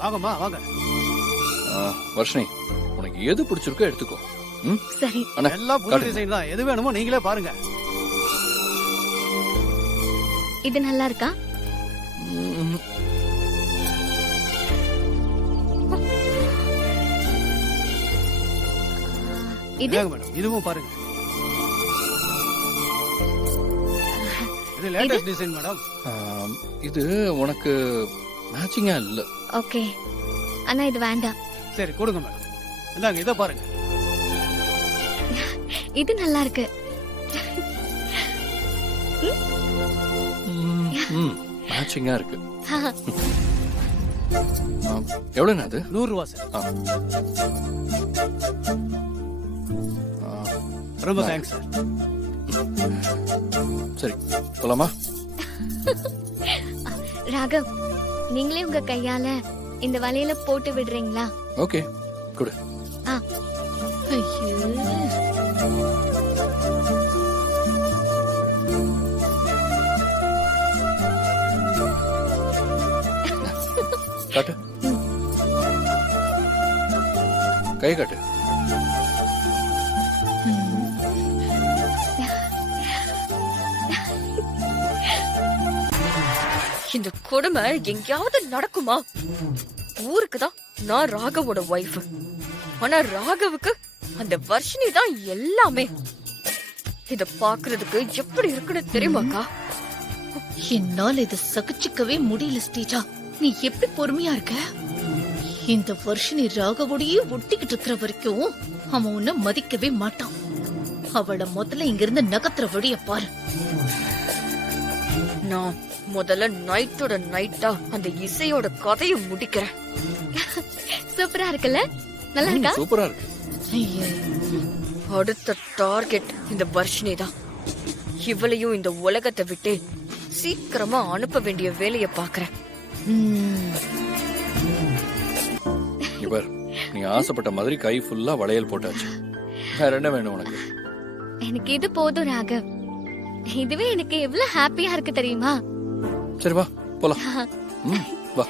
வாங்கம்மா வாங்க. வர்ஷினி, உனக்கு எது பிடிச்சிருக்கோ எடுத்துக்கோ. ம், சரி. அண்ணா எல்லாம் புது டிசைன் தான். எது வேணுமோ நீங்களே பாருங்க. இது நல்லா இருக்கா? ம், இது ஏங்க மேடம், இதுவும் பாருங்க. இது லேட்டஸ்ட் டிசைன் மேடம். இது உனக்கு மேட்சிங்கா இல்ல. ஓகே. ஆனா இது வேண்டாம். சரி கொடுங்க மேடம். இந்தாங்க இதை பாருங்க. இது நல்லா இருக்கு. மேட்சிங்கா இருக்கு. எவ்வளவுண்ணா அது? 100 ரூபா சார். ரொம்ப தேங்க்ஸ் சார். சரி போலாமா? ராகவ், நீங்களே உங்க கையால இந்த வலையில போட்டு விடுறீங்களா? ஓகே குடு. ஆ. ஐயோ. காட்டு, கை காட்டு. இந்த கொடுமை எங்கேயாவது நடக்குமா? ஊருக்கு தான் நான் ராகவோட வைஃப், ஆனா ராகவுக்கு அந்த வர்ஷினி தான் எல்லாமே. இத பாக்குறதுக்கு எப்படி இருக்குன்னு தெரியுமாக்கா? என்னால இத சகிச்சுக்கவே முடியல ஸ்டேஜா. நீ எப்படி பொறுமையா இருக்க? இந்த வருஷனி ராகவோடையே ஒட்டிக்கிட்டு இருக்கிற வரைக்கும் அவன் உன்னை மதிக்கவே மாட்டான். அவளை முதல்ல இங்க இருந்து நகர்த்துற வழிய பாரு. நான் முதல்ல நைட்டோட நைட்டா அந்த இசையோட கதையை முடிக்கிறேன். சூப்பரா இருக்குல்ல? நல்லா இருக்கா? சூப்பரா இருக்கு. ஐயே. அடுத்த டார்கெட் இந்த வர்ஷினி தான். இவளையும் இந்த உலகத்தை விட்டு சீக்கிரமா அனுப்ப வேண்டிய வேலைய பாக்குறேன். இவர் நீ ஆசைப்பட்ட மாதிரி கை ஃபுல்லா வளையல் போட்டாச்சு. வேற என்ன வேணும் உனக்கு? எனக்கு இது போதும் ராகவ். இதுவே எனக்கு எவ்வளவு ஹாப்பியா இருக்கு தெரியுமா? சரி வா போலாம். வா.